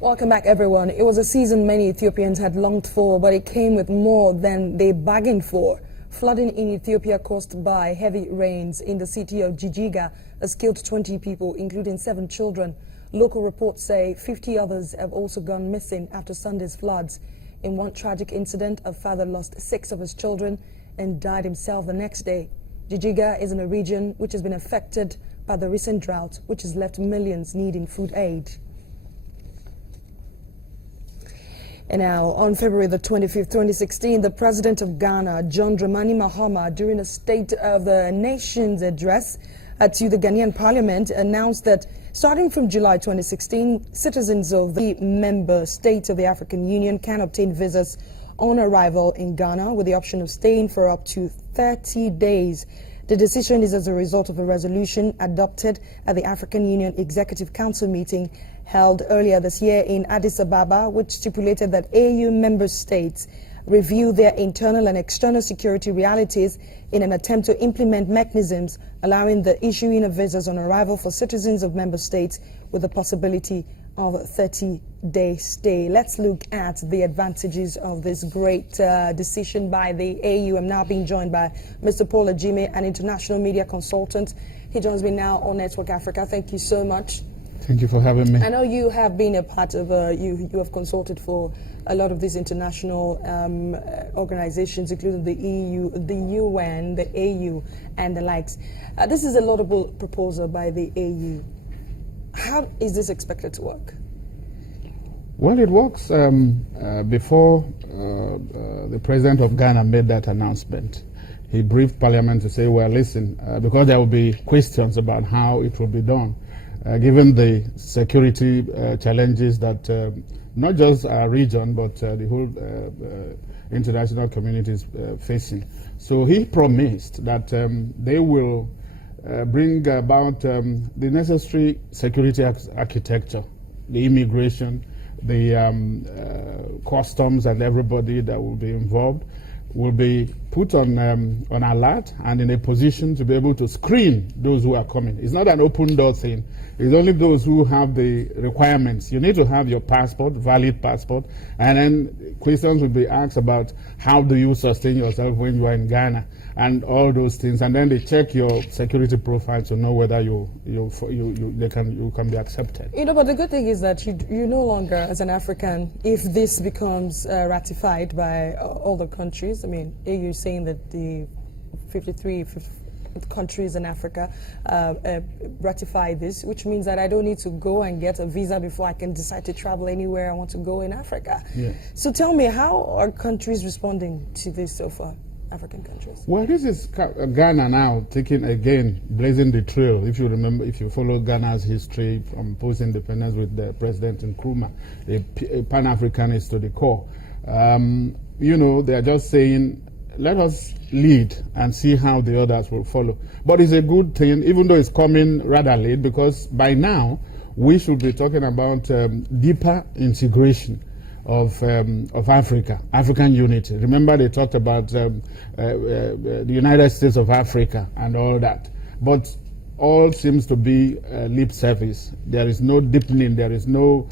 Welcome back, everyone. It was a season many Ethiopians had longed for, but it came with more than they bargained for. Flooding in Ethiopia caused by heavy rains in the city of Jijjiga has killed 20 people, including 7 children. Local reports say 50 others have also gone missing after Sunday's floods. In one tragic incident, a father lost 6 of his children and died himself the next day. Jijjiga is in a region which has been affected by the recent drought, which has left millions needing food aid. And now, on February the 25th, 2016, the president of Ghana, John Dramani Mahama, during a State of the Nation's address to the Ghanaian parliament, announced that starting from July 2016, citizens of the member states of the African Union can obtain visas on arrival in Ghana with the option of staying for up to 30 days. The decision is as a result of a resolution adopted at the African Union Executive Council meeting held earlier this year in Addis Ababa, which stipulated that AU member states review their internal and external security realities in an attempt to implement mechanisms allowing the issuing of visas on arrival for citizens of member states with the possibility of a 30-day stay. Let's look at the advantages of this great decision by the AU. I'm now being joined by Mr. Paul Ajime, an international media consultant. He joins me now on Network Africa. Thank you so much. Thank you for having me. I know you have been a part of, you have consulted for a lot of these international organizations, including the EU, the UN, the AU, and the likes. This is a laudable proposal by the AU. How is this expected to work? Well, it works before the president of Ghana made that announcement. He briefed Parliament to say, well, listen, because there will be questions about how it will be done. Given the security challenges that not just our region, but the whole international community is facing. So he promised that they will bring about the necessary security architecture, the immigration, the customs, and everybody that will be involved will be put on alert and in a position to be able to screen those who are coming. It's not an open door thing. It's only those who have the requirements. You need to have your passport, valid passport, and then questions will be asked about how do you sustain yourself when you are in Ghana and all those things. And then they check your security profile to know whether you can be accepted. You know, but the good thing is that you no longer, as an African, if this becomes ratified by all the countries, I mean, AU saying that the 53 countries in Africa ratify this, which means that I don't need to go and get a visa before I can decide to travel anywhere I want to go in Africa. Yeah. So tell me, how are countries responding to this so far, African countries? Well, this is Ghana now taking, again, blazing the trail. If you remember, if you follow Ghana's history from post-independence with the President Nkrumah, a Pan-Africanist to the core. You know, they are just saying, let us lead and see how the others will follow. But it's a good thing, even though it's coming rather late, because by now we should be talking about deeper integration of Africa, African unity. Remember, they talked about the United States of Africa and all that. But all seems to be lip service. There is no deepening. There is no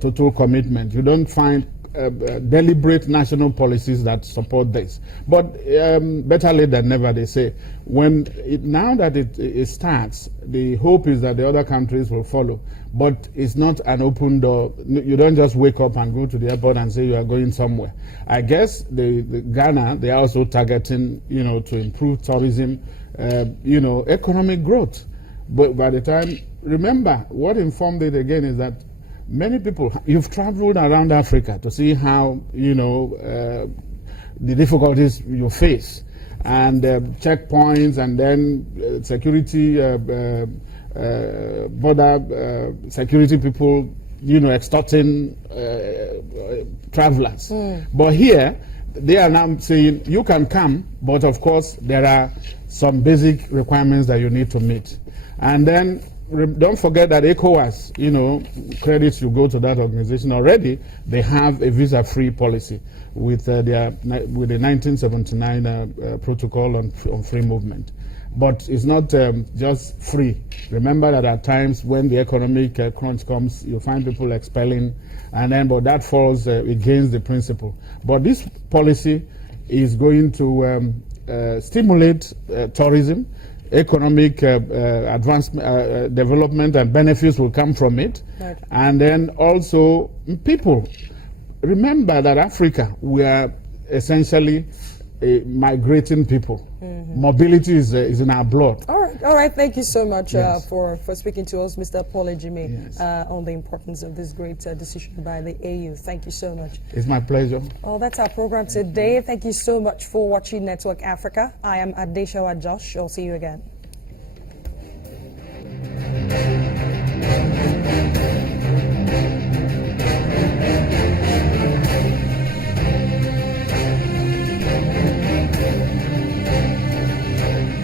total commitment. You don't find deliberate national policies that support this. But better late than never, they say. Now that it starts, the hope is that the other countries will follow. But it's not an open door. You don't just wake up and go to the airport and say you are going somewhere. I guess the Ghana, they are also targeting, you know, to improve tourism, you know, economic growth. But by the time, remember, what informed it again is that many people, you've traveled around Africa to see how, you know, the difficulties you face, and checkpoints, and then security, border security people, you know, extorting travelers. But here, they are now saying, you can come, but of course, there are some basic requirements that you need to meet. And then, don't forget that ECOWAS, you know, credits you go to that organization already. They have a visa-free policy with the 1979 protocol on free movement. But it's not just free. Remember that at times when the economic crunch comes, you find people expelling, but that falls against the principle. But this policy is going to stimulate tourism, economic development, and benefits will come from it. Right. And then also people. Remember that Africa, we are essentially migrating people. Mobility is in our blood. All right. Thank you so much Yes. for speaking to us, Mr. Paul Ejimi, Yes. on the importance of this great decision by the AU. Thank you so much. It's my pleasure. Well, that's our program today. Thank you so much for watching Network Africa. I am Adeshawa Josh. I'll see you again.